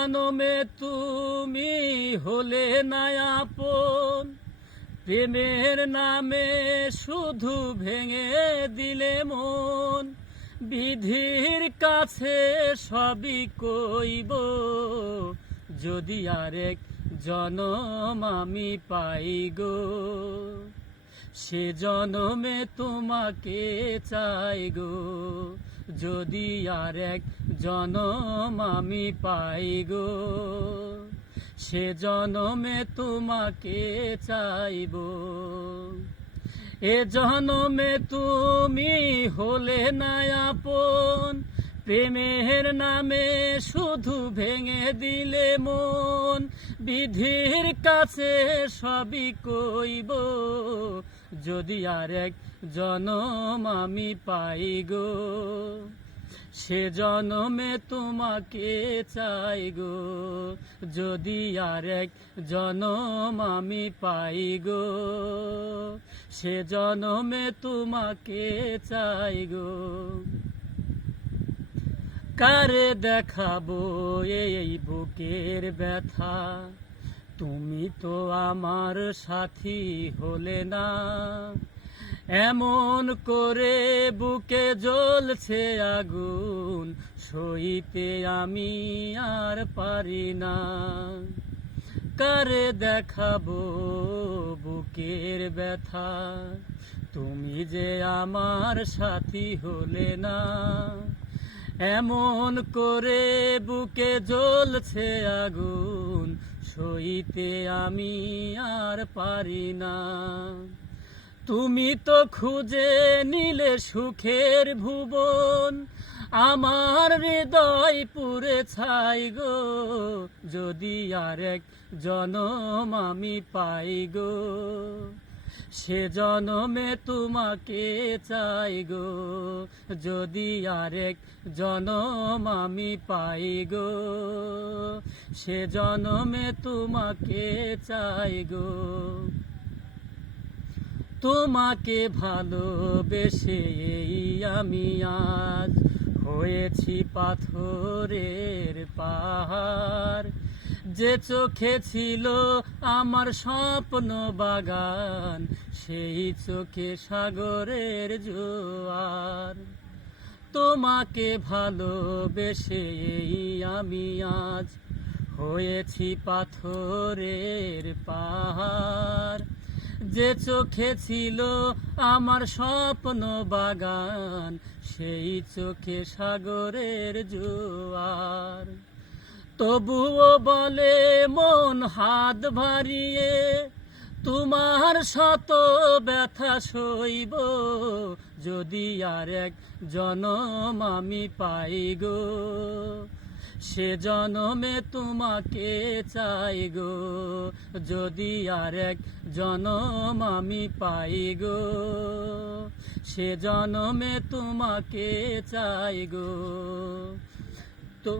জনমে তুমি হলে না আপন, প্রেমের নামে শুধু ভেঙে দিলে মন। বিধির কাছে সবই কইব, যদি আরেক জনম আমি পাই গো। সে জনমে তোমাকে চাই গো, যদি আরেক জনম আমি পাই গো। সে জনমে তোমাকে চাইব। এ জনমে তুমি হলে না আপন, প্রেমের নামে শুধু ভেঙে দিলে মন। বিধির কাছে সবই কইব, যদি আরেক জনম আমি পাই গো। সে জনমে তোমাকে চাই গো, যদি আরেক জনম আমি পাই গো। সে জনমে তোমাকে চাই গো। কারে দেখাবো এই বুকের ব্যথা, তুমি তো আমার সাথী হলে না। এমন করে বুকে জ্বলছে আগুন, সইতে আমি আর পারি না। কারে দেখাবো বুকের ব্যথা, তুমি যে আমার সাথী হলে না। এমন করে বুকে জ্বলছে আগুন, সইতে আমি আর পারি না। তুমি তো খুঁজে নিলে সুখের ভুবন, আমার হৃদয় পুড়ে ছাই গো, যদি আরেক জনম আমি পাই গো। সে জনমে তোমাকে চাই গো, যদি আরেক জনম আমি পাই গো। সে জনমে তোমাকে চাই গো। তোমাকে ভালোবেসে আমি আজ হয়েছি পাথরের পাহাড়। যে চোখে ছিল আমার স্বপ্ন বাগান, সেই চোখে সাগরের জোয়ার। তোমাকে ভালোবেসে আমি আজ হয়েছি পাথরের পাহাড়। যে চোখে ছিল আমার স্বপ্ন বাগান, সেই চোখে সাগরের জোয়ার। তবুও বলে মন হাত ভারিয়ে, তোমার শত ব্যথা সইব, যদি আরেক জনম আমি পাই গো। সে জনমে তোমাকে চাই গো, যদি আরেক জনম আমি পাই গো। সে জনমে তোমাকে চাই গো। তো